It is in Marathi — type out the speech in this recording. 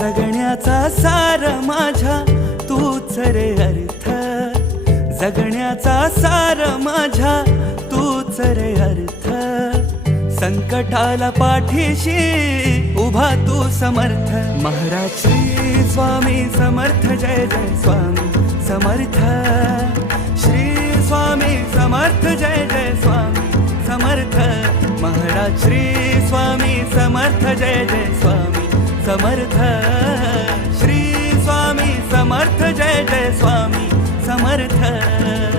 जगण्याचा सार माझ्या तूच रे अर्थ, जगण्याचा सार माझ्या तूच रे अर्थ. संकटाला पाठीशी उभा तू समर्थ. महाराज श्री स्वामी समर्थ, जय जय स्वामी समर्थ. श्री स्वामी समर्थ, जय जय स्वामी समर्थ. महाराज श्री स्वामी समर्थ, जय जय स्वामी समर्थ. श्री स्वामी समर्थ, जय जय स्वामी समर्थ.